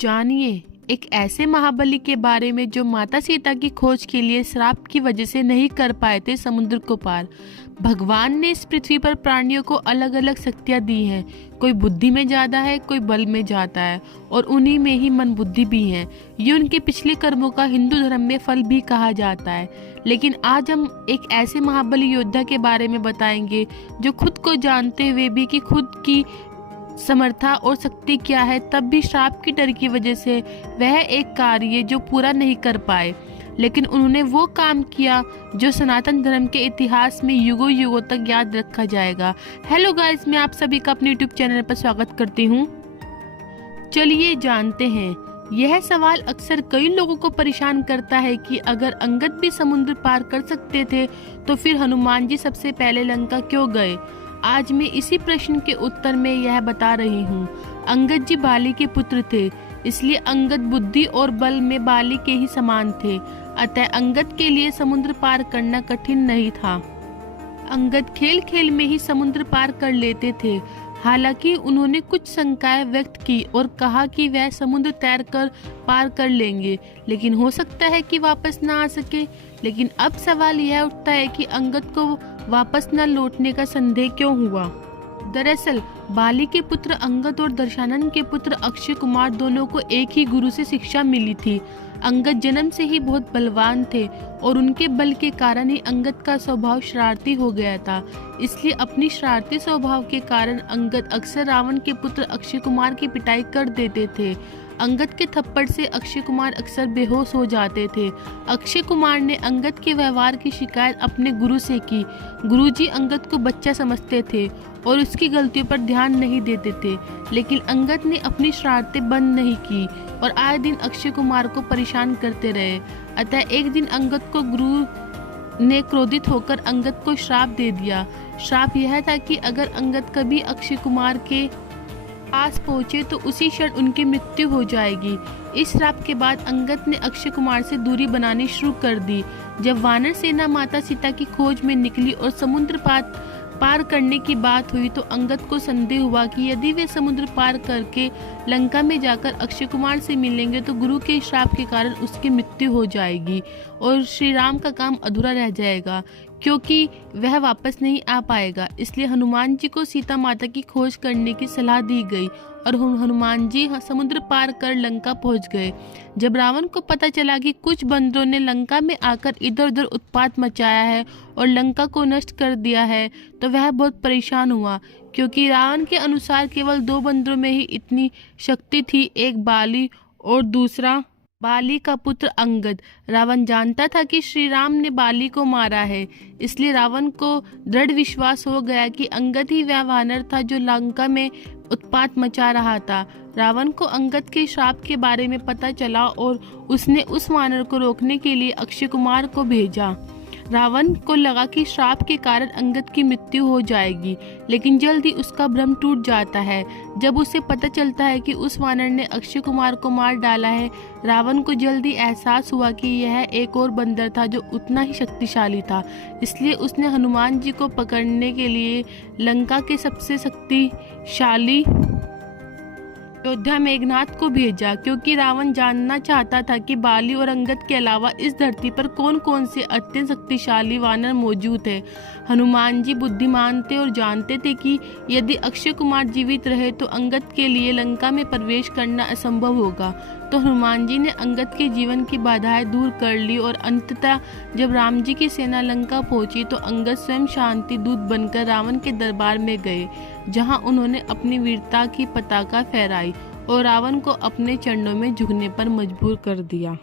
जानिए एक ऐसे महाबली के बारे में जो माता सीता की खोज के लिए श्राप की वजह से नहीं कर पाए थे समुद्र को पार। भगवान ने इस पृथ्वी पर प्राणियों को अलग अलग शक्तियां दी हैं। कोई बुद्धि में ज्यादा है, कोई बल में जाता है और उन्हीं में ही मन बुद्धि भी है। ये उनके पिछले कर्मों का हिंदू धर्म में फल भी कहा जाता है। लेकिन आज हम एक ऐसे महाबली योद्धा के बारे में बताएंगे जो खुद को जानते हुए भी कि खुद की समर्था और शक्ति क्या है, तब भी श्राप की डर की वजह से वह एक कार्य जो पूरा नहीं कर पाए, लेकिन उन्होंने वो काम किया जो सनातन धर्म के इतिहास में युगों युगों तक याद रखा जाएगा। हेलो गाइस, मैं आप सभी का अपने यूट्यूब चैनल पर स्वागत करती हूँ। चलिए जानते हैं। यह सवाल अक्सर कई लोगों को परेशान करता है कि अगर अंगद भी समुद्र पार कर सकते थे तो फिर हनुमान जी सबसे पहले लंका क्यों गए। आज मैं इसी प्रश्न के उत्तर में यह बता रही हूँ। अंगद जी बाली के पुत्र थे, इसलिए अंगद बुद्धि और बल में बाली के ही समान थे। अतः अंगद के लिए समुद्र पार करना कठिन नहीं था। अंगद खेल खेल में ही समुद्र पार कर लेते थे। हालांकि उन्होंने कुछ शंकाएं व्यक्त की और कहा कि वह समुद्र तैर कर पार कर लेंगे, लेकिन हो सकता है कि वापस ना आ सके। लेकिन अब सवाल यह उठता है कि अंगद को वापस न लौटने का संदेह क्यों हुआ। दरअसल बाली के पुत्र अंगद और दशानन के पुत्र अक्षय कुमार दोनों को एक ही गुरु से शिक्षा मिली थी। अंगद जन्म से ही बहुत बलवान थे और उनके बल के कारण ही अंगद का स्वभाव शरारती हो गया था। इसलिए अपनी शरारती स्वभाव के कारण अंगद अक्सर रावण के पुत्र अक्षय कुमार की पिटाई कर देते थे। अंगद के थप्पड़ से अक्षय कुमार अक्सर बेहोश हो जाते थे। अक्षय कुमार ने अंगद के व्यवहार की शिकायत अपने गुरु से की। गुरुजी अंगद को बच्चा समझते थे और उसकी गलतियों पर ध्यान नहीं देते थे, लेकिन अंगद ने अपनी शरारतें बंद नहीं की और आए दिन अक्षय कुमार को परेशान करते रहे। अतः एक दिन अंगद को गुरु ने क्रोधित होकर अंगद को श्राप दे दिया। श्राप यह था कि अगर अंगद कभी अक्षय कुमार के पास पहुंचे तो उसी क्षण उनकी मृत्यु हो जाएगी। इस श्राप के बाद अंगद ने अक्षय कुमार से दूरी बनानी शुरू कर दी। जब वानर सेना माता सीता की खोज में निकली और समुद्र पार करने की बात हुई तो अंगद को संदेह हुआ कि यदि वे समुद्र पार करके लंका में जाकर अक्षय कुमार से मिलेंगे तो गुरु के श्राप के कारण उसकी मृत्यु हो जाएगी और श्री राम का काम अधूरा रह जाएगा, क्योंकि वह वापस नहीं आ पाएगा। इसलिए हनुमान जी को सीता माता की खोज करने की सलाह दी गई और हनुमान जी समुद्र पार कर लंका पहुंच गए। जब रावण को पता चला कि कुछ बंदरों ने लंका में आकर इधर उधर उत्पात मचाया है और लंका को नष्ट कर दिया है तो वह बहुत परेशान हुआ, क्योंकि रावण के अनुसार केवल 2 बंदरों में ही इतनी शक्ति थी, एक बाली और दूसरा बाली का पुत्र अंगद। रावण जानता था कि श्री राम ने बाली को मारा है, इसलिए रावण को दृढ़ विश्वास हो गया कि अंगद ही वह वानर था जो लंका में उत्पात मचा रहा था। रावण को अंगद के श्राप के बारे में पता चला और उसने उस वानर को रोकने के लिए अक्षय कुमार को भेजा। रावण को लगा कि श्राप के कारण अंगद की मृत्यु हो जाएगी, लेकिन जल्दी उसका भ्रम टूट जाता है जब उसे पता चलता है कि उस वानर ने अक्षय कुमार को मार डाला है। रावण को जल्दी एहसास हुआ कि यह एक और बंदर था जो उतना ही शक्तिशाली था, इसलिए उसने हनुमान जी को पकड़ने के लिए लंका के सबसे शक्तिशाली योद्धा मेघनाथ को भेजा, क्योंकि रावण जानना चाहता था कि बाली और अंगद के अलावा इस धरती पर कौन कौन से अत्यंत शक्तिशाली वानर मौजूद है। हनुमान जी बुद्धिमान थे और जानते थे कि यदि अक्षय कुमार जीवित रहे तो अंगद के लिए लंका में प्रवेश करना असंभव होगा। तो हनुमान जी ने अंगद के जीवन की बाधाएं दूर कर ली और अंततः जब राम जी की सेना लंका पहुंची तो अंगद स्वयं शांति दूत बनकर रावण के दरबार में गए, जहां उन्होंने अपनी वीरता की पताका फहराई और रावण को अपने चरणों में झुकने पर मजबूर कर दिया।